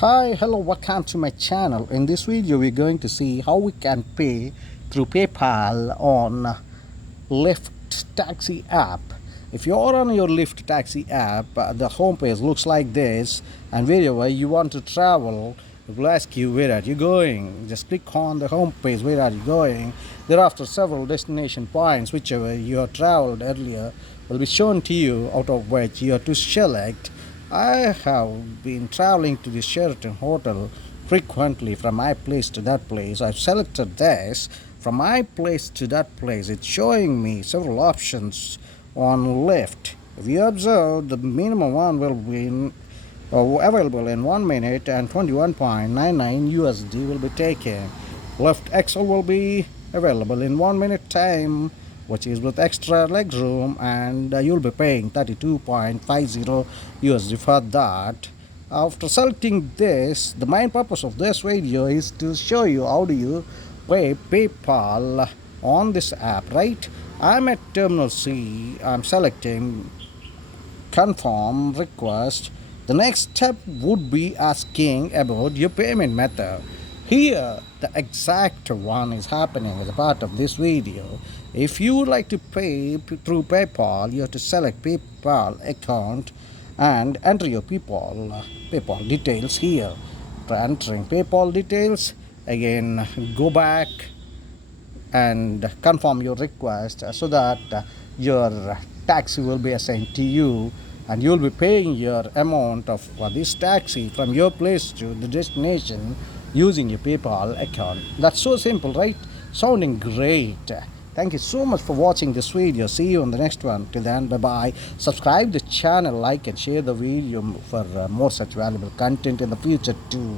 Hi, hello, welcome to my channel. In this video, we're going to see how we can pay through PayPal on Lyft taxi app. If you're on your Lyft taxi app, the homepage looks like this, and wherever you want to travel, it will ask you where are you going. Just click on the homepage, where are you going. Thereafter, several destination points, whichever you have traveled earlier, will be shown to you, out of which you have to select. I have been traveling to the Sheraton Hotel frequently from my place to that place. I've selected this. From my place to that place, it's showing me several options on Lyft. If you observe, the minimum one will be available in 1 minute and 21.99 USD will be taken. Lyft XL will be available in 1 minute time, which is with extra leg room, and you'll be paying 32.50 USD for that. After selecting this, the main purpose of this video is to show you how do you pay PayPal on this app, right? I'm at Terminal C. I'm selecting confirm request. The next step would be asking about your payment method. Here, the exact one is happening as a part of this video. If you would like to pay through PayPal, you have to select PayPal account and enter your PayPal details here. After entering PayPal details, again go back and confirm your request so that your taxi will be assigned to you, and you'll be paying your amount of this taxi from your place to the destination using your PayPal account. That's so simple, right? Sounding great. Thank you so much for watching this video. See you on the next one. Till then, bye bye. Subscribe the channel, like and share the video for more such valuable content in the future too.